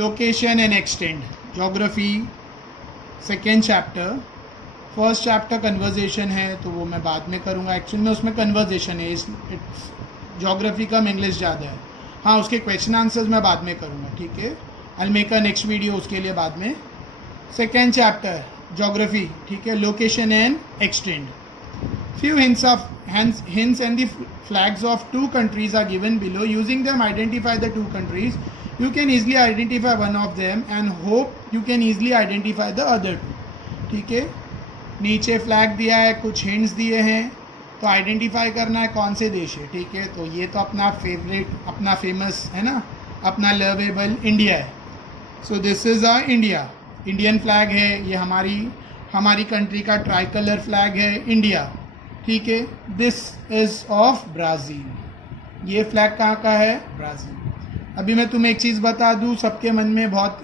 Location and extend, geography second chapter. First chapter conversation है तो वो मैं बाद में करूँगा, एक्चुअल में उसमें कन्वर्जेशन है, इस ज्योग्राफी कम इंग्लिश ज़्यादा है। हाँ, उसके क्वेश्चन आंसर्स मैं बाद में करूँगा, ठीक है। I will make a next video उसके लिए बाद में। सेकेंड चैप्टर ज्योग्राफी, ठीक है, location and extend. Few hints and the flags of two countries are given below. Using them, identify the two countries. You can easily identify one of them and hope you can easily identify the other two. ठीक है, नीचे flag दिया है, कुछ hints दिए हैं, तो identify करना है कौन से देश है, ठीक है। तो ये तो अपना फेवरेट, अपना फेमस है ना, अपना लवेबल इंडिया है। So this is a India, Indian flag है ये, हमारी कंट्री का ट्राई कलर फ्लैग है इंडिया, ठीक है। दिस इज़ ऑफ ब्राज़ील, ये फ्लैग कहाँ का है, ब्राज़ील। अभी मैं तुम्हें एक चीज़ बता दूँ, सबके मन में बहुत,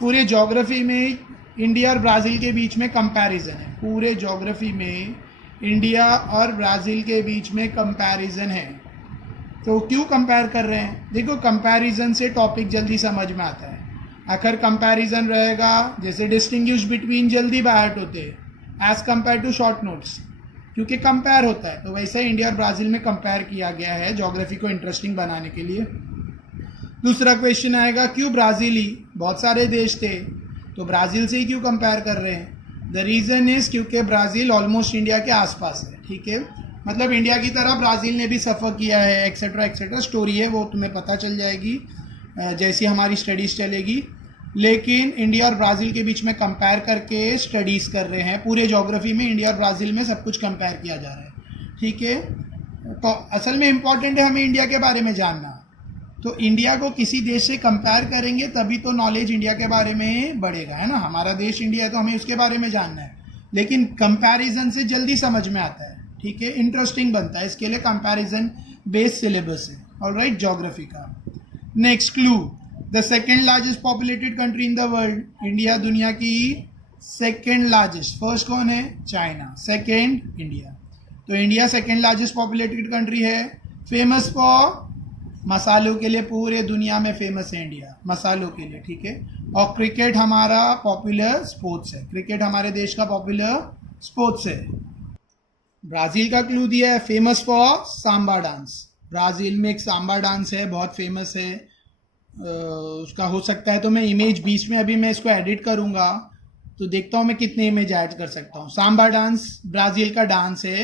पूरे ज्योग्राफी में इंडिया और ब्राज़ील के बीच में कंपैरिजन है, पूरे ज्योग्राफी में इंडिया और ब्राज़ील के बीच में कंपैरिजन है। तो क्यों कंपेयर कर रहे हैं, देखो कंपैरिजन से टॉपिक जल्दी समझ में आता है। अगर कंपैरिजन रहेगा, जैसे डिस्टिंग्विश बिटवीन जल्दी बायट होते हैं as compare to short notes, क्योंकि कंपेयर होता है। तो वैसे इंडिया और ब्राज़ील में कंपेयर किया गया है ज्योग्राफी को इंटरेस्टिंग बनाने के लिए। दूसरा क्वेश्चन आएगा, क्यों ब्राज़ीली, बहुत सारे देश थे तो ब्राज़ील से ही क्यों कंपेयर कर रहे हैं। द रीज़न इज़ क्योंकि ब्राज़ील ऑलमोस्ट इंडिया के आसपास है, ठीक है। मतलब इंडिया की तरह ब्राज़ील ने भी सफ़र किया है, एक्सेट्रा एक्सेट्रा, स्टोरी है वो तुम्हें पता चल जाएगी जैसी हमारी स्टडीज़ चलेगी। लेकिन इंडिया और ब्राज़ील के बीच में कंपेयर करके स्टडीज़ कर रहे हैं, पूरे ज्योग्राफी में इंडिया और ब्राज़ील में सब कुछ कंपेयर किया जा रहा है, ठीक है। तो असल में इम्पॉर्टेंट है हमें इंडिया के बारे में जानना। तो इंडिया को किसी देश से कंपेयर करेंगे तभी तो नॉलेज इंडिया के बारे में बढ़ेगा, है ना। हमारा देश इंडिया है तो हमें उसके बारे में जानना है, लेकिन कंपैरिजन से जल्दी समझ में आता है, ठीक है, इंटरेस्टिंग बनता है। इसके लिए कंपैरिजन बेस्ड सिलेबस है, ऑलराइट, ज्योग्राफी का। Next clue, the second largest populated country in the world, India दुनिया की सेकेंड लार्जेस्ट, फर्स्ट कौन है, चाइना, सेकेंड इंडिया। तो India second largest populated country है, फेमस फॉर मसालों के लिए, पूरे दुनिया में फेमस है इंडिया मसालों के लिए, ठीक है। और क्रिकेट हमारा पॉपुलर स्पोर्ट्स है, क्रिकेट हमारे देश का पॉपुलर स्पोर्ट्स है। ब्राज़ील का क्लू दिया है, famous for Samba dance, Brazil में एक सांबा डांस है, बहुत फेमस है। उसका हो सकता है तो मैं इमेज बीच में, अभी मैं इसको एडिट करूँगा तो देखता हूँ मैं कितने इमेज ऐड कर सकता हूँ। सांबा डांस ब्राज़ील का डांस है,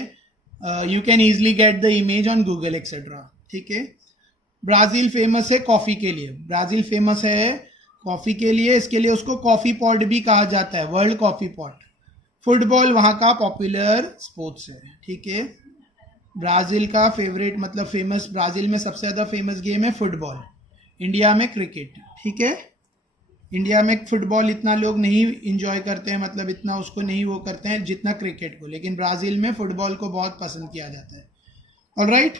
you can easily get the image on Google etcetera, ठीक है। ब्राज़ील फेमस है कॉफ़ी के लिए, ब्राज़ील फेमस है कॉफ़ी के लिए, इसके लिए उसको कॉफ़ी पॉट भी कहा जाता है, वर्ल्ड कॉफ़ी पॉट। फुटबॉल वहाँ का पॉपुलर स्पोर्ट्स है, ठीक है। ब्राज़ील का फेवरेट, मतलब फेमस, ब्राज़ील में सबसे ज़्यादा फेमस गेम है फुटबॉल, इंडिया में क्रिकेट, ठीक है। इंडिया में फुटबॉल इतना लोग नहीं इंजॉय करते हैं, मतलब इतना उसको नहीं वो करते हैं जितना क्रिकेट को, लेकिन ब्राज़ील में फुटबॉल को बहुत पसंद किया जाता है, ऑलराइट।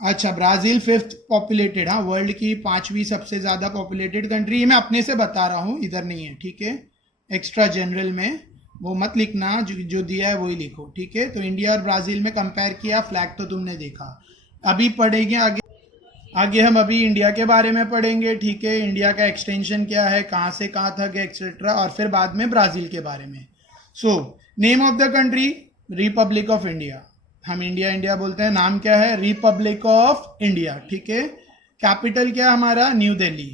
अच्छा, ब्राज़ील फिफ्थ पॉपुलेटेड, हाँ, वर्ल्ड की 5वीं सबसे ज़्यादा पॉपुलेटेड कंट्री, मैं अपने से बता रहा हूँ, इधर नहीं है, ठीक है। एक्स्ट्रा जनरल में वो मत लिखना, जो दिया है वही लिखो, ठीक है। तो इंडिया और ब्राज़ील में कंपेयर किया, फ्लैग तो तुमने देखा। अभी पढ़ेंगे आगे हम अभी इंडिया के बारे में पढ़ेंगे, ठीक है। इंडिया का एक्सटेंशन क्या है, कहाँ से कहाँ तक है, एक्सेट्रा, और फिर बाद में ब्राज़ील के बारे में। So name of the country, Republic of India, हम इंडिया बोलते हैं, नाम क्या है, रिपब्लिक ऑफ इंडिया, ठीक है। कैपिटल क्या हमारा, न्यू दिल्ली।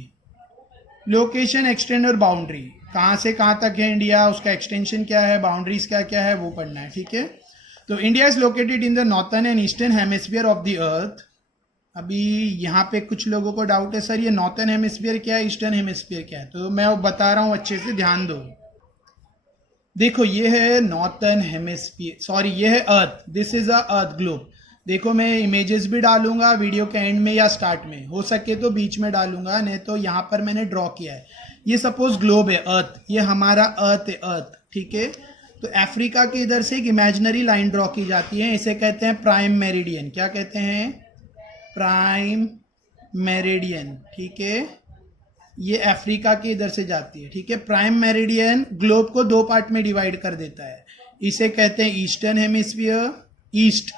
लोकेशन, एक्सटेंड और बाउंड्री, कहाँ से कहाँ तक है इंडिया, उसका एक्सटेंशन क्या है, बाउंड्रीज क्या क्या है, वो पढ़ना है, ठीक है। तो India is located in the northern and eastern hemisphere of the earth. अभी यहाँ पे कुछ लोगों को डाउट है, सर ये नॉर्थर्न हेमिस्फीयर क्या है, ईस्टर्न हेमिस्फीयर क्या है, तो मैं वो बता रहा हूँ, अच्छे से ध्यान दो। देखो ये है नॉर्थर्न हेमिस्फीयर, सॉरी ये है earth, this is a earth globe. देखो मैं इमेजेस भी डालूंगा वीडियो के एंड में या स्टार्ट में, हो सके तो बीच में डालूंगा, नहीं तो यहाँ पर मैंने ड्रॉ किया है। ये सपोज ग्लोब है, अर्थ, ये हमारा अर्थ है, अर्थ, ठीक है। तो अफ्रीका के इधर से एक इमेजिनरी लाइन ड्रॉ की जाती है, इसे कहते हैं प्राइम मेरिडियन, क्या कहते हैं, प्राइम मेरिडियन, ठीक है। ये अफ्रीका के इधर से जाती है, ठीक है। प्राइम मेरिडियन ग्लोब को दो पार्ट में डिवाइड कर देता है, इसे कहते हैं ईस्टर्न हेमिस्फीयर, ईस्ट,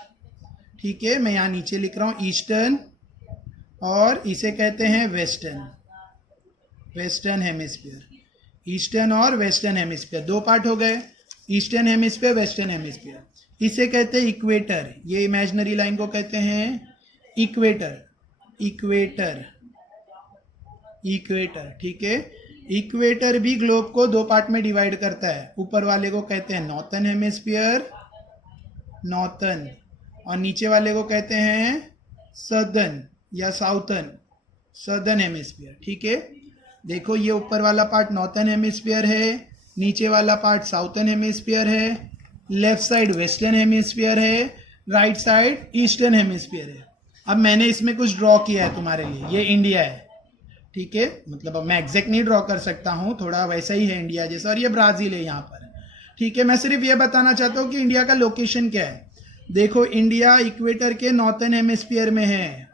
ठीक है। मैं यहाँ नीचे लिख रहा हूँ ईस्टर्न, और इसे कहते हैं वेस्टर्न, वेस्टर्न हेमिस्फीयर, ईस्टर्न और वेस्टर्न हेमिस्फीयर, दो पार्ट हो गए, ईस्टर्न हेमिस्फीयर, वेस्टर्न हेमिस्फीयर। इसे कहते हैं इक्वेटर, ये इमेजिनरी लाइन को कहते हैं इक्वेटर, इक्वेटर, इक्वेटर, ठीक है। इक्वेटर भी ग्लोब को दो पार्ट में डिवाइड करता है, ऊपर वाले को कहते हैं नॉर्थन हेमिस्फीयर, नॉर्थन, और नीचे वाले को कहते हैं सदर्न या साउथर्न, सदर्न हेमिस्फीयर, ठीक है। देखो ये ऊपर वाला पार्ट नॉर्थन हेमिस्फीयर है, नीचे वाला पार्ट साउथर्न हेमिस्फीयर है, लेफ्ट साइड वेस्टर्न हेमिस्फीयर है, राइट साइड ईस्टर्न हेमिस्फीयर है। अब मैंने इसमें कुछ ड्रॉ किया है तुम्हारे लिए, ये इंडिया है, ठीक है, मतलब अब मैं एग्जैक्ट नहीं ड्रॉ कर सकता हूँ, थोड़ा वैसा ही है इंडिया जैसा, और ये ब्राज़ील है यहाँ पर, ठीक है। मैं सिर्फ ये बताना चाहता हूँ कि इंडिया का लोकेशन क्या है। देखो इंडिया इक्वेटर के नॉर्थन हेमिस्फीयर में है,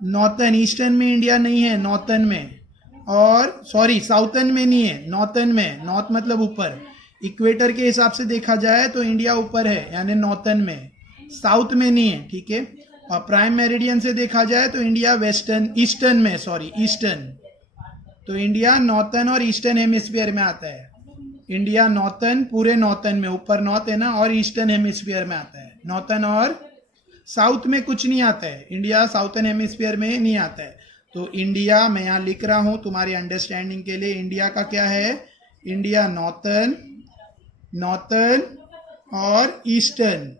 नॉर्थन, ईस्टर्न में इंडिया नहीं है, नॉर्थन में, और सॉरी साउथर्न में नहीं है, नॉर्थन में, नॉर्थ मतलब ऊपर, इक्वेटर के हिसाब से देखा जाए तो इंडिया ऊपर है यानी नॉर्थन में, साउथ में नहीं है, ठीक है। और प्राइम मेरिडियन से देखा जाए तो इंडिया वेस्टर्न, ईस्टर्न में, सॉरी ईस्टर्न, तो इंडिया नॉर्थन और ईस्टर्न हेमिस्फीयर में आता है। इंडिया नॉर्थन, पूरे नॉर्थन में, ऊपर नॉर्थ है ना, और ईस्टर्न हेमिस्फीयर में आता है। नॉर्थन और साउथ में कुछ नहीं आता है, इंडिया साउथर्न हेमिस्फीयर में नहीं आता है। तो इंडिया मैं यहाँ लिख रहा हूँ तुम्हारी अंडरस्टैंडिंग के लिए, इंडिया का क्या है, इंडिया नॉर्थन, नॉर्थन और ईस्टर्न,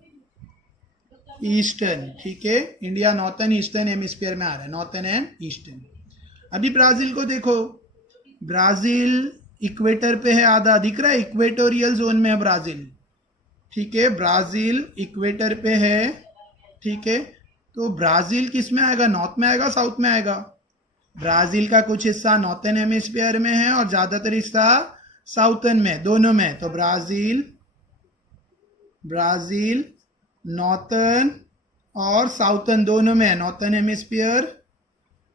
ईस्टर्न, ठीक है। इंडिया नॉर्थन ईस्टर्न हेमिस्फीयर में आ रहा है, नॉर्थन एंड ईस्टर्न। अभी ब्राजील को देखो, ब्राजील इक्वेटर पे है, आधा दिख रहा है, इक्वेटोरियल जोन में है ब्राजील, ठीक है। ब्राजील इक्वेटर पे है, ठीक है। तो ब्राजील किस में आएगा, नॉर्थ में आएगा, साउथ में आएगा? ब्राजील का कुछ हिस्सा नॉर्थन हेमिस्फीयर में है और ज्यादातर हिस्सा साउथर्न में, दोनों में। तो ब्राजील, ब्राजील नॉर्थन और साउथर्न दोनों में है, northern hemisphere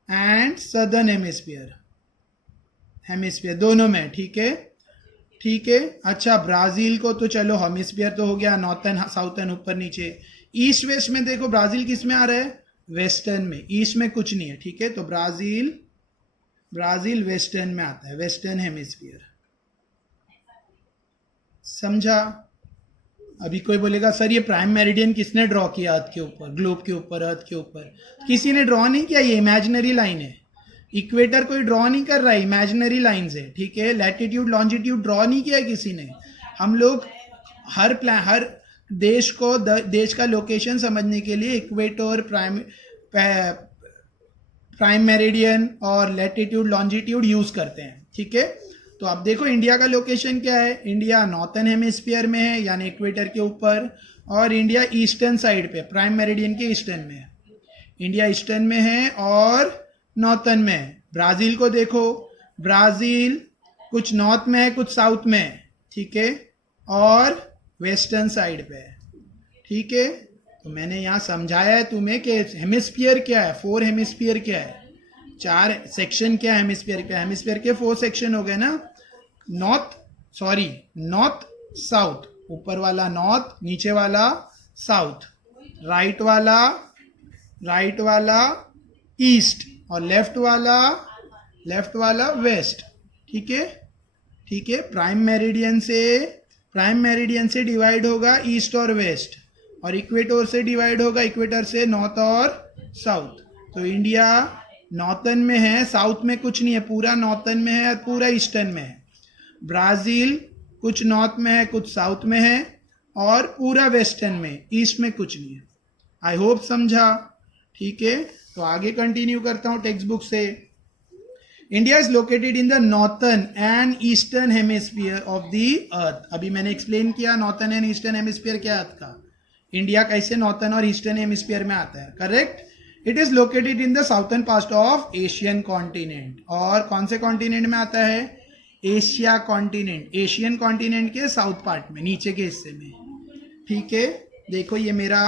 and southern hemisphere, hemisphere दोनों में, ठीक है, ठीक है। अच्छा ब्राजील को तो चलो हेमिस्फीयर तो हो गया, नॉर्थन साउथर्न ऊपर नीचे। ईस्ट वेस्ट में देखो ब्राजील किस में आ रहा है, वेस्टर्न में, ईस्ट में कुछ नहीं है, ठीक है। तो ब्राजील, ब्राजील वेस्टर्न में आता है, वेस्टर्न हेमिस्फीयर, समझा? अभी कोई बोलेगा सर ये प्राइम मेरिडियन किसने ड्रॉ किया अर्थ के ऊपर, ग्लोब के ऊपर, अर्थ के ऊपर? किसी ने ड्रॉ नहीं किया, ये इमेजिनरी लाइन है। इक्वेटर कोई ड्रॉ नहीं कर रहा है, इमेजिनरी लाइन से, ठीक है। लैटिट्यूड लॉन्जिट्यूड ड्रॉ नहीं किया है किसी ने। हम लोग हर देश को, देश का लोकेशन समझने के लिए इक्वेटर, प्राइम मेरिडियन और लैटिट्यूड लॉन्जिट्यूड यूज करते हैं, ठीक है। तो अब देखो इंडिया का लोकेशन क्या है, इंडिया नॉर्थन हेमिस्फीयर में है यानी इक्वेटर के ऊपर, और इंडिया ईस्टर्न साइड पे, प्राइम मेरिडियन के ईस्टर्न में है। इंडिया ईस्टर्न में है और नॉर्थन में है। ब्राजील को देखो, ब्राजील कुछ नॉर्थ में है, कुछ साउथ में है, ठीक है, और वेस्टर्न साइड पे है, ठीक है। तो मैंने यहाँ समझाया है तुम्हें कि हेमिस्फीयर क्या है, 4 हेमिस्फीयर क्या है, 4 सेक्शन क्या है हेमिस्फीयर का। हेमिस्फीयर के 4 सेक्शन हो गए ना, नॉर्थ, सॉरी नॉर्थ साउथ, ऊपर वाला नॉर्थ, नीचे वाला साउथ, राइट वाला ईस्ट, और लेफ्ट वाला वेस्ट, ठीक है, ठीक है। प्राइम मेरिडियन से डिवाइड होगा ईस्ट और वेस्ट, और इक्वेटर से डिवाइड होगा, इक्वेटर से नॉर्थ और साउथ। तो इंडिया नॉर्थन में है, साउथ में कुछ नहीं है, पूरा नॉर्थन में है और पूरा ईस्टर्न में है। ब्राजील कुछ नॉर्थ में है, कुछ साउथ में है, और पूरा वेस्टर्न में, ईस्ट में कुछ नहीं है। आई होप समझा, ठीक है। तो आगे कंटिन्यू करता हूँ टेक्स्ट बुक से। India is located in the northern and eastern hemisphere of the earth. अभी मैंने एक्सप्लेन किया नॉर्थन एंड ईस्टर्न हेमिस्फीयर क्या अर्थ का, इंडिया कैसे नॉर्थन और ईस्टर्न हेमिस्फीयर में आता है, correct. It is located in the southern part of Asian continent. और कौन से कॉन्टिनेंट में आता है, एशिया कॉन्टिनेंट, एशियन कॉन्टिनेंट के साउथ पार्ट में, नीचे के हिस्से में, ठीक है। देखो ये मेरा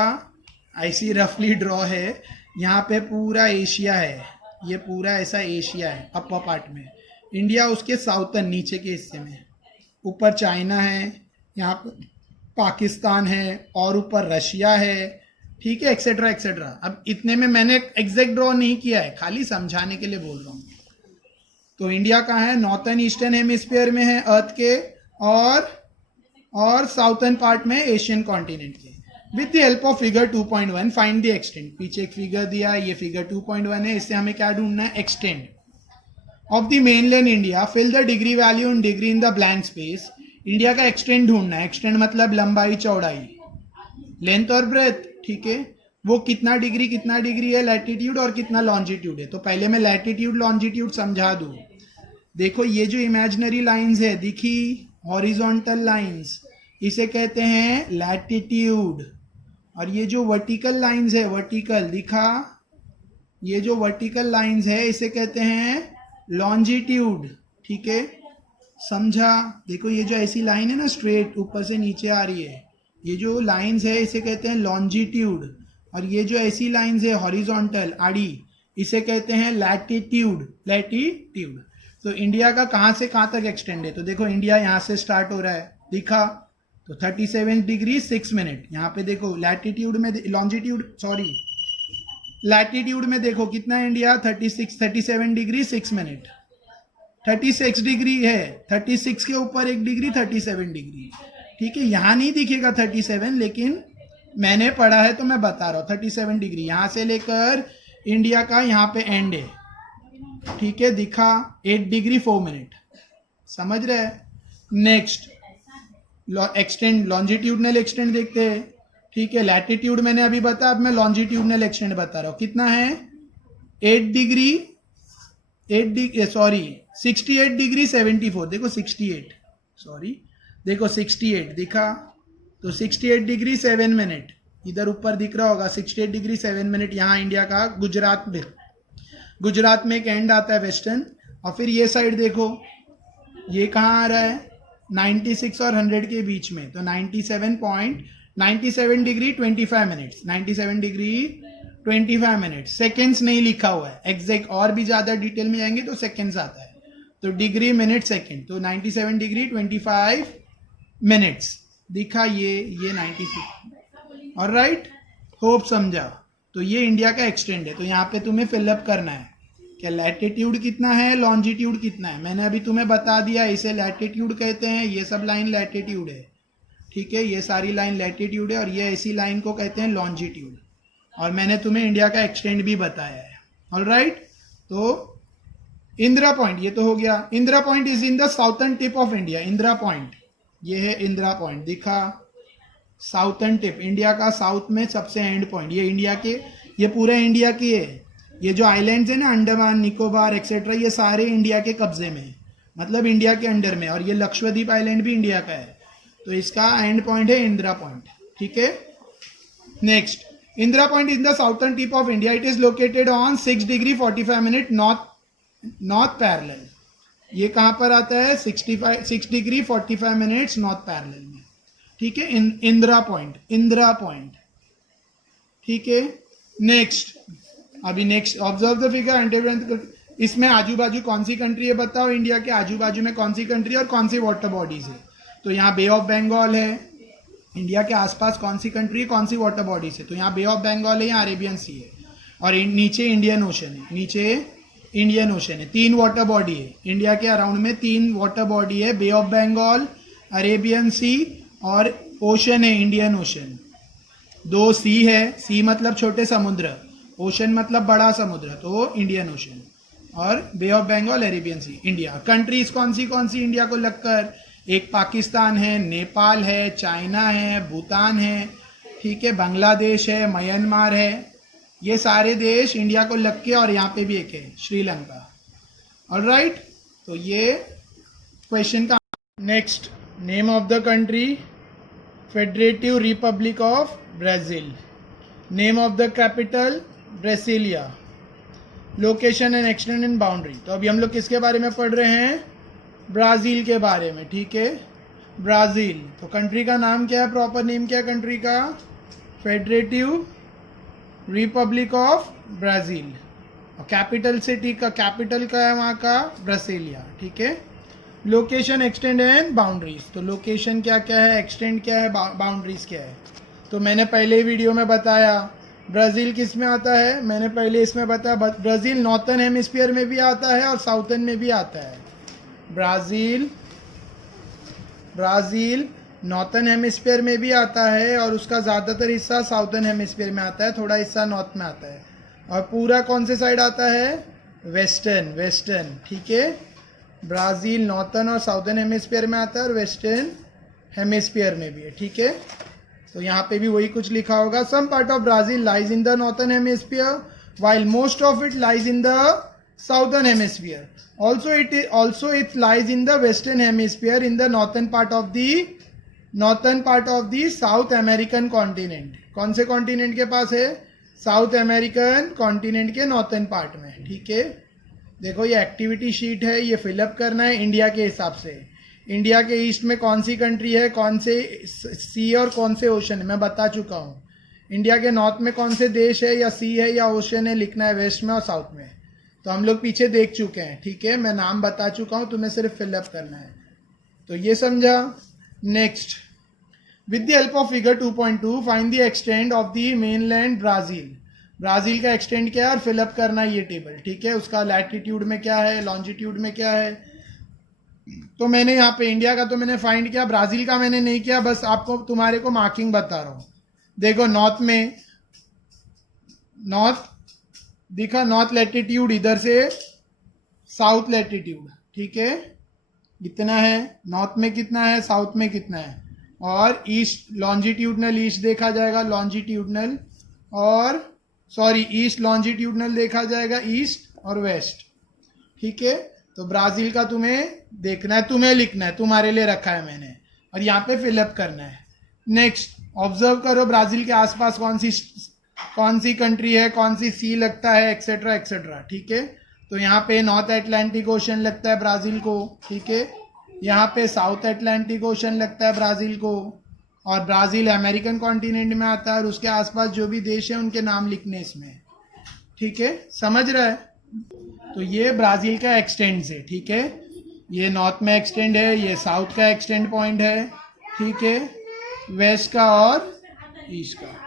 ऐसी रफली ड्रॉ है, यहाँ पे पूरा एशिया है, ये पूरा ऐसा एशिया है अपर पार्ट में, इंडिया उसके साउथर्न नीचे के हिस्से में, ऊपर चाइना है, यहाँ पर पाकिस्तान है, और ऊपर रशिया है, ठीक है, एक्सेट्रा एक्सेट्रा। अब इतने में मैंने एग्जैक्ट ड्रॉ नहीं किया है, खाली समझाने के लिए बोल रहा हूँ। तो इंडिया कहाँ है, नॉर्थन ईस्टर्न हेमिस्फीयर में है अर्थ के, और साउथर्न पार्ट में एशियन कॉन्टिनेंट के। With the help of figure 2.1 find the extent. पीछे एक फिगर दिया है, ये फिगर 2.1 है, इससे हमें क्या ढूंढना है, extent of the mainland India. Fill the degree value in degree in the blank space. India का एक्सटेंट ढूंढना है, एक्सटेंट मतलब लंबाई चौड़ाई, लेंथ और ब्रेथ, ठीक है। वो कितना डिग्री है लैटिट्यूड और कितना लॉन्जिट्यूड है। तो पहले मैं लैटिट्यूड लॉन्जिट्यूड समझा दूं। देखो ये जो इमेजिनरी लाइंस है दिखी, हॉरिजॉन्टल लाइंस, इसे कहते हैं लैटिट्यूड। और ये जो वर्टिकल लाइंस है, वर्टिकल दिखा, ये जो वर्टिकल लाइंस है इसे कहते हैं लॉन्जिट्यूड, ठीक है, समझा। देखो ये जो ऐसी लाइन है ना स्ट्रेट ऊपर से नीचे आ रही है, ये जो लाइंस है इसे कहते हैं लॉन्जिट्यूड। और ये जो ऐसी लाइंस है हॉरिजॉन्टल आड़ी, इसे कहते हैं लैटिट्यूड, लैटिट्यूड। तो इंडिया का कहाँ से कहाँ तक एक्सटेंड है, तो देखो इंडिया यहाँ से स्टार्ट हो रहा है, दिखा, तो 37 डिग्री 6 मिनट। यहाँ पे देखो लैटिट्यूड में, लैटिट्यूड में देखो कितना है इंडिया, 37 डिग्री 6 मिनट। 36 डिग्री है, 36 के ऊपर 1 डिग्री 37 डिग्री, ठीक है। यहाँ नहीं दिखेगा 37, लेकिन मैंने पढ़ा है तो मैं बता रहा हूँ 37 डिग्री। यहाँ से लेकर इंडिया का यहाँ पे एंड है, ठीक है, दिखा 8 डिग्री 4 मिनट, समझ रहे हैं। नेक्स्ट एक्सटेंड, लॉन्जिट्यूडनल एक्सटेंड देखते हैं, ठीक है। लैटिट्यूड मैंने अभी बताया, अब मैं लॉन्जिट्यूडनल एक्सटेंड बता रहा हूँ। कितना है, 68 डिग्री 74, देखो 68 दिखा, तो 68 डिग्री 7 मिनट, इधर ऊपर दिख रहा होगा 68 डिग्री 7 मिनट। यहाँ इंडिया का गुजरात में एक एंड आता है वेस्टर्न। और फिर ये साइड देखो, ये कहाँ आ रहा है, 96 और 100 के बीच में, तो 97 degree 25 minutes, 97 degree 25 minute. Seconds नहीं लिखा हुआ है एग्जैक्ट, और भी ज्यादा डिटेल में जाएंगे तो सेकेंड्स आता है, तो डिग्री मिनट सेकेंड, तो 97 डिग्री 25 मिनट्स दिखा, ये 96। और राइट, होप समझा। तो ये इंडिया का एक्सटेंड है। तो यहाँ पे तुम्हें फिलअप करना है क्या, लैटिट्यूड कितना है, लॉन्जिट्यूड कितना है। मैंने अभी तुम्हें बता दिया, इसे लैटिट्यूड कहते हैं, ये सब लाइन लैटिट्यूड है, ठीक है, ये सारी लाइन लैटिट्यूड है, और ये ऐसी लाइन को कहते हैं लॉन्जिट्यूड। और मैंने तुम्हें इंडिया का एक्सटेंड भी बताया है, ऑलराइट। तो इंदिरा पॉइंट ये तो हो गया। Indira point is in the southern tip of India. Indira point, ये है इंदिरा पॉइंट, दिखा, साउथर्न टिप, इंडिया का साउथ में सबसे एंड पॉइंट। ये इंडिया के, ये पूरे इंडिया की है। ये जो आइलैंड्स है ना, अंडमान निकोबार एक्सेट्रा, ये सारे इंडिया के कब्जे में, मतलब इंडिया के अंडर में। और ये लक्षद्वीप आइलैंड भी इंडिया का है। तो इसका एंड पॉइंट है इंदिरा पॉइंट, ठीक है। Next, Indira point is the southern tip of India. It is located on 6 degree 45 minute north parallel. ये कहाँ पर आता है, 6 डिग्री 45 मिनट्स नॉर्थ पैरेलल में, ठीक है। इंदिरा पॉइंट, ठीक है। नेक्स्ट, अभी नेक्स्ट, ऑब्जर्व द फिगर। इसमें आजू बाजू कौन सी कंट्री है बताओ, इंडिया के आजू बाजू में कौन सी कंट्री और कौन सी वाटर बॉडीज है। तो यहाँ बे ऑफ बंगाल है, इंडिया के आसपास कौन सी कंट्री है, कौन सी वाटर बॉडीज है। तो यहाँ बे ऑफ बंगाल है, यहाँ अरेबियन सी है, और नीचे इंडियन ओशन है, 3 वाटर बॉडी है इंडिया के अराउंड में, 3 वाटर बॉडी है, बे ऑफ बंगाल, अरेबियन सी और ओशन है, इंडियन ओशन। 2 सी है, सी मतलब छोटे समुद्र, ओशन मतलब बड़ा समुद्र, तो इंडियन ओशन, और Bay of Bengal, Arabian Sea, India. Countries कौन सी इंडिया को लगकर, एक पाकिस्तान है, नेपाल है, चाइना है, भूटान है, ठीक है, बांग्लादेश है, म्यांमार है, ये सारे देश इंडिया को लग के, और यहाँ पे भी एक है श्रीलंका, ऑलराइट। तो ये क्वेश्चन का next, name of the country, federative republic of Brazil. Name of the capital, Brasilia. Location and extend and boundary. तो अभी हम लोग किसके बारे में पढ़ रहे हैं, ब्राज़ील के बारे में, ठीक है। ब्राज़ील, तो कंट्री का नाम क्या है, प्रॉपर नेम क्या है कंट्री का, फेडरेटिव रिपब्लिक ऑफ ब्राज़ील। और कैपिटल सिटी का, कैपिटल का है वहाँ का ब्रासिलिया, ठीक है। Location, extend and boundaries. तो लोकेशन क्या क्या है, एक्सटेंड क्या है, बाउंड्रीज क्या है। तो मैंने पहले वीडियो में बताया ब्राज़ील किस में आता है? मैंने पहले इसमें बताया, ब्राज़ील नॉर्थन हेमिस्फीयर में भी आता है और साउथर्न में भी आता है। ब्राज़ील नॉर्थन हेमिस्फीयर में भी आता है और उसका ज़्यादातर हिस्सा साउथर्न हेमिस्फीयर में आता है, थोड़ा हिस्सा नॉर्थ में आता है। और पूरा कौन से साइड आता है? वेस्टर्न। ठीक है, ब्राज़ील नॉर्थन और साउथर्न हेमिस्फीयर में आता है और वेस्टर्न हेमिस्फीयर में भी है। ठीक है, तो यहाँ पे भी वही कुछ लिखा होगा। Some part of Brazil lies in the northern hemisphere while most of it lies in the southern hemisphere. Also it lies in the western hemisphere in the northern part of the South American continent. कौन से continent के पास है? South American continent के northern part में। ठीक है, देखो ये एक्टिविटी शीट है, ये फिलअप करना है इंडिया के हिसाब से। इंडिया के ईस्ट में कौन सी कंट्री है, कौन से सी और कौन से ओशन है, मैं बता चुका हूँ। इंडिया के नॉर्थ में कौन से देश है, या सी है या ओशन है, लिखना है वेस्ट में और साउथ में। तो हम लोग पीछे देख चुके हैं। ठीक है, मैं नाम बता चुका हूँ, तुम्हें सिर्फ फिलअप करना है। तो ये समझा। Next, with the help of figure 2.2 find the extend of the mainland Brazil. Brazil का एक्सटेंड क्या है और फिलअप करना है ये टेबल। ठीक है, उसका लैटिट्यूड में क्या है, लॉन्जिट्यूड में क्या है। तो मैंने यहाँ पे इंडिया का तो मैंने फाइंड किया, ब्राज़ील का मैंने नहीं किया, बस आपको तुम्हारे को मार्किंग बता रहा हूँ। देखो नॉर्थ में दिखा, नॉर्थ लैटिट्यूड इधर से साउथ लैटिट्यूड। ठीक है, कितना है नॉर्थ में, कितना है साउथ में, कितना है। और ईस्ट लॉन्जिट्यूडनल ईस्ट देखा जाएगा, लॉन्जिट्यूडनल और ईस्ट लॉन्जिट्यूडनल देखा जाएगा, ईस्ट और वेस्ट। ठीक है, तो ब्राज़ील का तुम्हें देखना है, तुम्हें लिखना है, तुम्हारे लिए रखा है मैंने, और यहाँ पे फिलअप करना है। नेक्स्ट, ऑब्जर्व करो ब्राज़ील के आसपास कौन सी कंट्री है, कौन सी सी लगता है, एक्सेट्रा एक्सेट्रा। ठीक है, तो यहाँ पे नॉर्थ अटलांटिक ओशन लगता है ब्राज़ील को। ठीक है, यहाँ पे साउथ अटलांटिक ओशन लगता है ब्राज़ील को, और ब्राज़ील अमेरिकन कॉन्टिनेंट में आता है, और उसके आसपास जो भी देश है उनके नाम लिखने इसमें। ठीक है, समझ रहा है। तो ये ब्राज़ील का एक्सटेंड है। ठीक है, ये नॉर्थ में एक्सटेंड है, ये साउथ का एक्सटेंड पॉइंट है। ठीक है, वेस्ट का और ईस्ट का।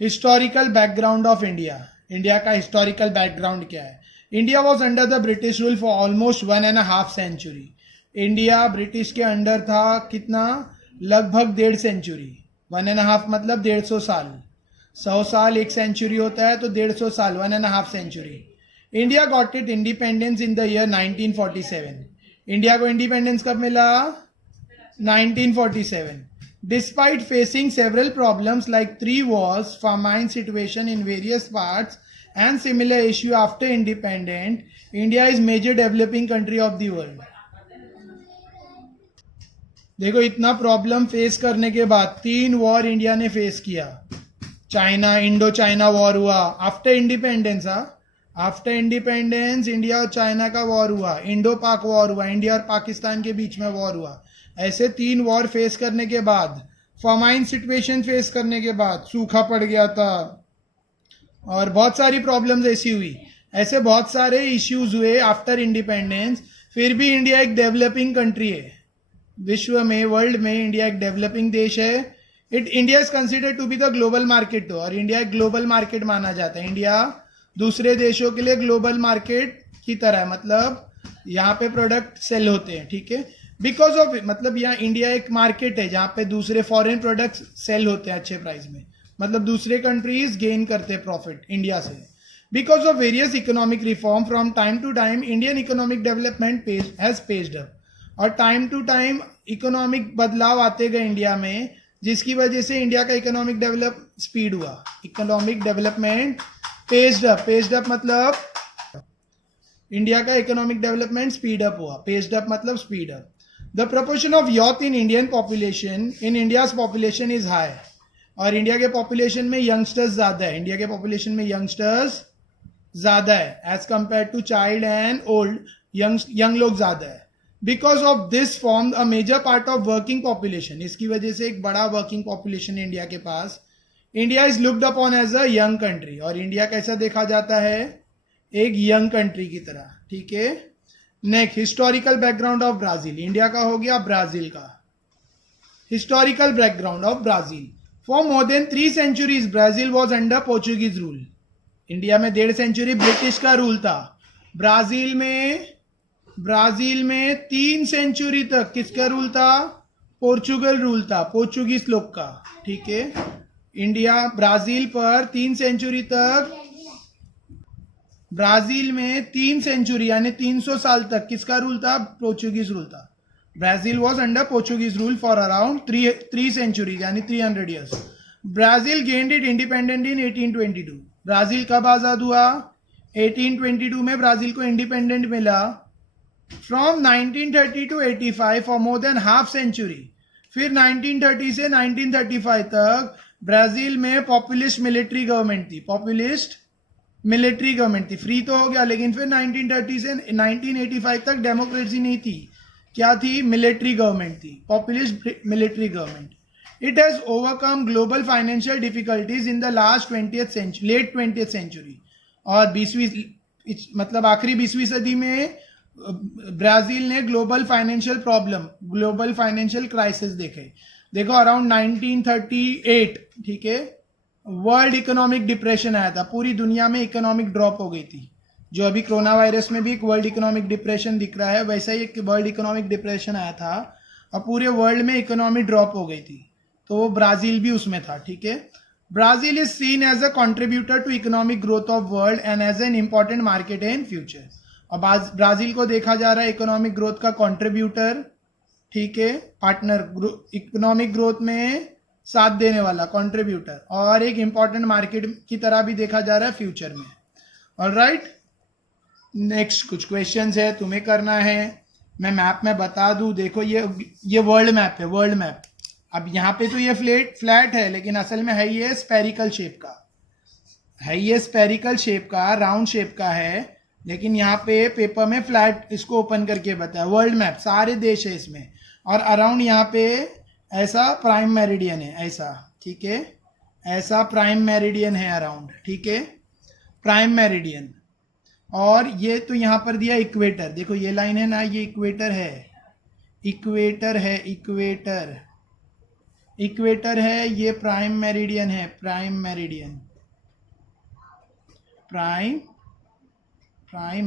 Historical background of India. India का हिस्टोरिकल बैकग्राउंड क्या है? India was under the British rule for almost 1.5 century. India British के अंडर था कितना? लगभग 1.5 सेंचुरी। 1.5 मतलब 150 साल। 100 साल 1 सेंचुरी होता है, तो 150 साल 1.5 century. India got it independence in the year 1947। India को इंडिपेंडेंस कब मिला? 1947. Despite facing several problems like 3 wars, famine situation in various parts and similar issue after independence, India is major developing country of the world. देखो इतना problem face करने के बाद 3 war India ने face किया। चाइना, इंडो चाइना वॉर हुआ after independence. After independence India और China का वॉर हुआ, इंडो पाक वॉर हुआ, इंडिया और पाकिस्तान के बीच में वॉर हुआ। ऐसे 3 वॉर फेस करने के बाद, फमाइन सिचुएशन फेस करने के बाद, सूखा पड़ गया था और बहुत सारी प्रॉब्लम्स ऐसी हुई। ऐसे बहुत सारे इश्यूज हुए आफ्टर इंडिपेंडेंस, फिर भी इंडिया एक डेवलपिंग कंट्री है। विश्व में, वर्ल्ड में इंडिया एक डेवलपिंग देश है। India is considered to be the global market, और इंडिया एक ग्लोबल मार्केट माना जाता है। इंडिया दूसरे देशों के लिए ग्लोबल मार्केट की तरह है, मतलब यहाँ पे प्रोडक्ट सेल होते हैं। ठीक है, बिकॉज ऑफ, मतलब यहाँ इंडिया एक मार्केट है जहाँ पे दूसरे फॉरेन प्रोडक्ट्स सेल होते हैं अच्छे प्राइस में, मतलब दूसरे कंट्रीज गेन करते हैं प्रॉफिट इंडिया से। Because of various economic reform from time to time Indian economic development has paced up, और टाइम टू टाइम इकोनॉमिक बदलाव आते गए इंडिया में, जिसकी वजह से इंडिया का इकोनॉमिक डेवलप स्पीड हुआ। इकोनॉमिक डेवलपमेंट पेस्ड अप मतलब इंडिया का इकोनॉमिक डेवलपमेंट स्पीड अप हुआ। पेस्ड अप मतलब speed up. The proportion of youth in Indian population, in India's population is high, और इंडिया के पॉपुलेशन में youngsters ज़्यादा है। इंडिया के पॉपुलेशन में यंगस्टर्स ज़्यादा है as compare to child and old, young लोग ज़्यादा है। Because of this form a major part of working population, इसकी वजह से एक बड़ा वर्किंग पॉपुलेशन इंडिया के पास। India is looked upon as a young country, और इंडिया कैसा देखा जाता है? एक यंग कंट्री की तरह। ठीक है, next, historical background of Brazil. India का हो गया, ब्राज़ील का historical background of Brazil. For more then 3 centuries Brazil was under Portuguese rule. India में 1.5 सेंचुरी ब्रिटिश का रूल था. ब्राजील में 3 सेंचुरी तक किसका रूल था? पोर्चुगल रूल था, पोर्चुगीज लोग का. ठीक है, इंडिया ब्राजील पर 3 सेंचुरी तक, ब्राजील में 3 सेंचुरी यानी 300 साल तक किसका रूल था? पोर्चुगीज रूल था. Brazil was under Portuguese rule for around 3 century यानी 300 years. Brazil gained it independent in 1822. Brazil कब आजाद हुआ? 1822 में ब्राजील को इंडिपेंडेंट मिला. From 1930 to 85 for more than half century. फिर 1930 से 1935 तक ब्राजील में पॉपुलिस्ट मिलिट्री गवर्नमेंट थी. पॉपुलिस्ट मिलिट्री गवर्नमेंट थी. फ्री तो हो गया, लेकिन फिर 1930 से 1985 तक डेमोक्रेसी नहीं थी. क्या थी? मिलिट्री गवर्नमेंट थी, populist military government. It has overcome global financial difficulties in the last 20th century, late 20th century. और 20वीं मतलब आखिरी 20वीं सदी में ब्राजील ने global financial problem, global financial crisis देखे. देखो अराउंड 1938, ठीक है, वर्ल्ड इकोनॉमिक डिप्रेशन आया था. पूरी दुनिया में इकोनॉमिक ड्रॉप हो गई थी. जो अभी कोरोना वायरस में भी एक वर्ल्ड इकोनॉमिक डिप्रेशन दिख रहा है, वैसा ही एक वर्ल्ड इकोनॉमिक डिप्रेशन आया था और पूरे वर्ल्ड में इकोनॉमी ड्रॉप हो गई थी. तो ब्राजील भी उसमें था. ठीक है, Brazil is seen as a contributor to economic growth of world and as an important market in future. और ब्राजील को देखा जा रहा है इकोनॉमिक ग्रोथ का कंट्रीब्यूटर. ठीक है, पार्टनर, इकोनॉमिक ग्रोथ में साथ देने वाला कंट्रीब्यूटर, और एक इंपॉर्टेंट मार्केट की तरह भी देखा जा रहा है फ्यूचर में. ऑलराइट, नेक्स्ट कुछ क्वेश्चंस है, तुम्हें करना है. मैं मैप में बता दूं. देखो ये वर्ल्ड मैप है, वर्ल्ड मैप. अब यहाँ पे तो ये फ्लैट है, लेकिन असल में है ये स्पेरिकल शेप का, है ये स्पेरिकल शेप का, राउंड शेप का है. लेकिन यहाँ पे पेपर में फ्लैट इसको ओपन करके बताया. वर्ल्ड मैप, सारे देश है इसमें. और अराउंड यहाँ पे ऐसा प्राइम मेरिडियन है, ऐसा. ठीक है, ऐसा प्राइम मेरिडियन है अराउंड. ठीक है, प्राइम मेरिडियन. और ये तो यहाँ पर दिया इक्वेटर. देखो ये लाइन है ना, ये इक्वेटर है, इक्वेटर है, इक्वेटर, इक्वेटर है. ये प्राइम मेरिडियन है, प्राइम मेरिडियन, प्राइम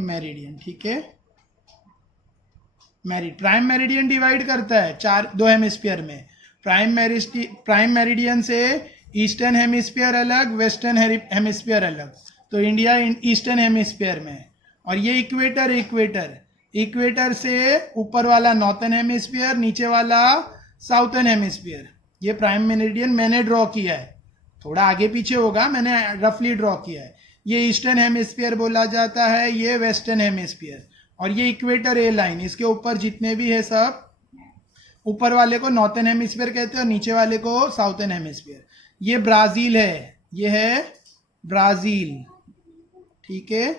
मेरिडियन. ठीक है, प्राइम मेरिडियन डिवाइड करता है दो हेमिस्फीयर में. प्राइम मेरिडियन से ईस्टर्न हेमिस्फीयर अलग, वेस्टर्न हेमिस्फीयर अलग. तो इंडिया ईस्टर्न हेमिस्फीयर में. और ये इक्वेटर, इक्वेटर से ऊपर वाला नॉर्थर्न हेमिस्फीयर, नीचे वाला साउथर्न हेमिस्फीयर. ये प्राइम मेरिडियन मैंने ड्रॉ किया है, थोड़ा आगे पीछे होगा, मैंने रफली ड्रॉ किया है. ये ईस्टर्न हेमिस्फीयर बोला जाता है, ये वेस्टर्न हेमिस्फीयर. और ये इक्वेटर ए लाइन, इसके ऊपर जितने भी है सब, ऊपर वाले को नॉर्थर्न हेमिस्फीयर कहते हैं और नीचे वाले को साउथर्न हेमिस्फीयर. ये ब्राजील है, ये है ब्राजील. ठीक है,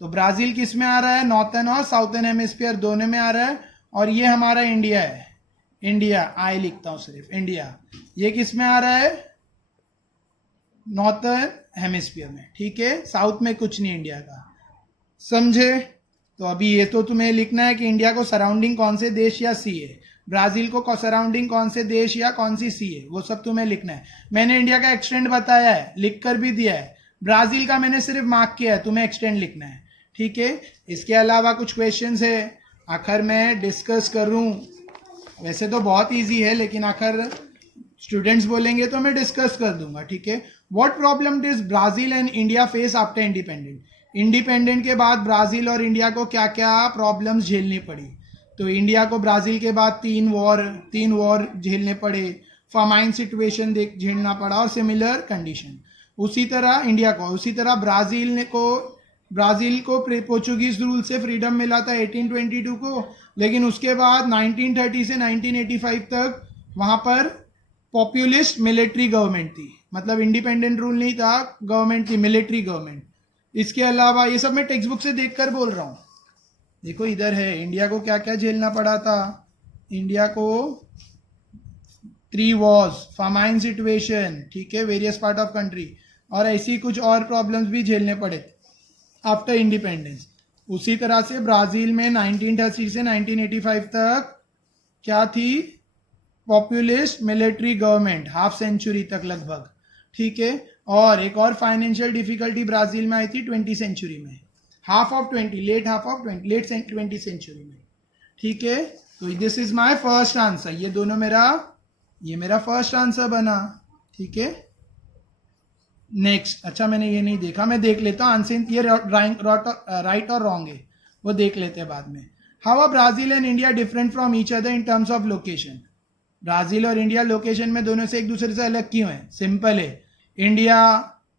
तो ब्राजील किस में आ रहा है? नॉर्थर्न और साउथर्न हेमिस्फीयर दोनों में आ रहा है. और ये हमारा इंडिया है, इंडिया, आई लिखता हूं सिर्फ, इंडिया. ये किस में आ रहा है? नॉर्थर्न हेमिस्फीयर में. ठीक है, साउथ में कुछ नहीं इंडिया का. समझे? तो अभी ये तो तुम्हें लिखना है कि इंडिया को सराउंडिंग कौन से देश या सी है, ब्राजील को सराउंडिंग कौन से देश या कौन सी सी है, वो सब तुम्हें लिखना है. मैंने इंडिया का एक्सटेंड बताया है, लिख कर भी दिया है. ब्राजील का मैंने सिर्फ मार्क किया है, तुम्हें एक्सटेंड लिखना है. ठीक है, इसके अलावा कुछ क्वेश्चंस है, आखिर मैं डिस्कस करूं. वैसे तो बहुत इजी है, लेकिन आखिर स्टूडेंट्स बोलेंगे तो मैं डिस्कस कर दूंगा. ठीक है, what problem does Brazil and India face after independent. Independent के बाद ब्राजील और इंडिया को क्या क्या प्रॉब्लम्स झेलनी पड़ी. तो इंडिया को ब्राजील के बाद तीन वॉर झेलने पड़े, फामाइन सिचुएशन झेलना पड़ा और सिमिलर कंडीशन. उसी तरह इंडिया को, उसी तरह ब्राजील को पोर्चुगीज रूल से फ्रीडम मिला था 1822 को, लेकिन उसके बाद 1930 से 1985 तक वहां पर पॉपुलिस्ट मिलिट्री गवर्नमेंट थी. मतलब इंडिपेंडेंट रूल नहीं था, गवर्नमेंट थी, मिलिट्री गवर्नमेंट. इसके अलावा ये सब मैं टेक्स्ट बुक से देखकर बोल रहा हूँ. देखो इधर है, इंडिया को क्या क्या झेलना पड़ा था. इंडिया को 3 वॉर्स, फामाइन सिचुएशन, ठीक है, वेरियस पार्ट ऑफ कंट्री, और ऐसी कुछ और प्रॉब्लम्स भी झेलने पड़े आफ्टर इंडिपेंडेंस. उसी तरह से ब्राजील में 1930 से 1985 तक क्या थी? Populist military government, half century तक लगभग, ठीक है। और एक और फाइनेंशियल डिफिकल्टी ब्राजील में आई थी 20वीं सेंचुरी में, हाफ ऑफ 20, लेट 20वीं सेंचुरी में, ठीक है। तो this is my first answer, ये दोनों मेरा फर्स्ट आंसर बना, ठीक है। नेक्स्ट, अच्छा मैंने ये नहीं देखा, मैं देख लेता हूँ आंसर, ये राइट और रॉन्ग है, वो देख लेते हैं बाद में। How are Brazil and India different from each other in terms of location? Brazil और इंडिया लोकेशन में दोनों से एक दूसरे से अलग क्यों है? सिंपल है, इंडिया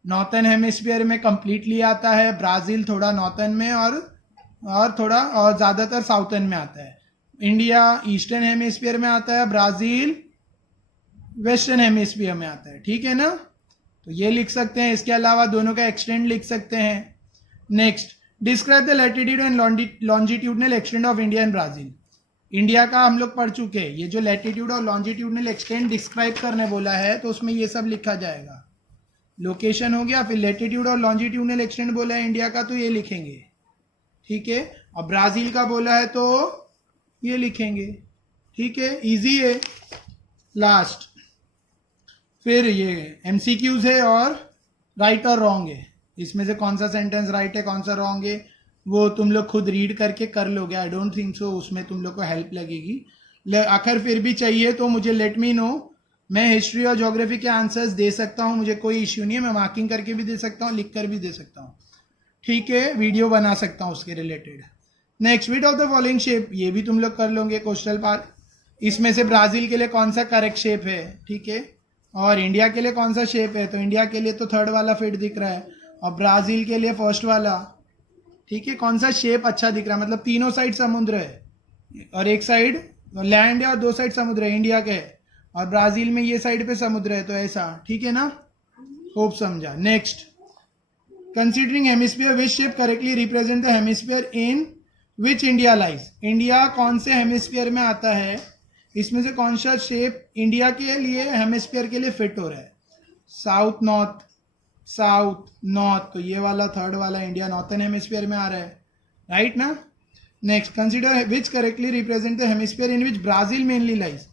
नॉर्थन हेमिस्फीयर में कंप्लीटली आता है, ब्राजील थोड़ा नॉर्थन में और थोड़ा और ज़्यादातर साउथर्न में आता है। इंडिया ईस्टर्न हेमिस्फीयर में आता है, ब्राजील वेस्टर्न हेमिस्फीयर में आता है, ठीक है ना। तो ये लिख सकते हैं, इसके अलावा दोनों का एक्सटेंड लिख सकते हैं। Next, describe the latitude and longitudinal extend of India and Brazil. India का हम लोग पढ़ चुके हैं, ये जो लैटिट्यूड और लॉन्जिट्यूडनल एक्सटेंड डिस्क्राइब करने बोला है तो उसमें ये सब लिखा जाएगा। लोकेशन हो गया, फिर लैटिट्यूड और लॉन्जिट्यूडनल एक्सटेंड बोला है इंडिया का तो ये लिखेंगे, ठीक है। और ब्राजील का बोला है तो ये लिखेंगे, ठीक है, इजी है। लास्ट, फिर ये एमसीक्यूज है और राइट और रॉन्ग है, इसमें से कौन सा सेंटेंस राइट है कौन सा रॉन्ग है वो तुम लोग खुद रीड करके कर लोगे। आई डोंट थिंक सो उसमें तुम लोग को हेल्प लगेगी। आखिर फिर भी चाहिए तो मुझे लेट मी नो, मैं हिस्ट्री और ज्योग्राफी के आंसर्स दे सकता हूँ, मुझे कोई इश्यू नहीं है, मैं मार्किंग करके भी दे सकता हूँ, लिख कर भी दे सकता हूँ, ठीक है, वीडियो बना सकता हूँ उसके related. Next, which of the following shape, ये भी तुम लोग कर लोगे कोस्टल पार्ट, इसमें से ब्राजील के लिए कौन सा करेक्ट शेप है, ठीक है, और इंडिया के लिए कौन सा शेप है, तो इंडिया के लिए तो थर्ड वाला फिट दिख रहा है और ब्राजील के लिए फर्स्ट वाला, ठीक है। कौन सा शेप अच्छा दिख रहा है, मतलब तीनों साइड समुद्र है और एक साइड लैंड है और दो साइड समुद्र है इंडिया के, और ब्राजील में ये साइड पे समुद्र है, तो ऐसा, ठीक है ना, होप समझा। Next, considering hemisphere which shape correctly represent the hemisphere in which India lies. India कौन से हेमिस्फीयर में आता है, इसमें से कौन सा शेप इंडिया के लिए हेमिस्फीयर के लिए फिट हो रहा है, साउथ नॉर्थ, साउथ नॉर्थ, तो ये वाला थर्ड वाला इंडिया नॉर्थन हेमिस्फीयर में आ रहा है, राइट ना। Next, consider which correctly represent the hemisphere in which Brazil mainly lies.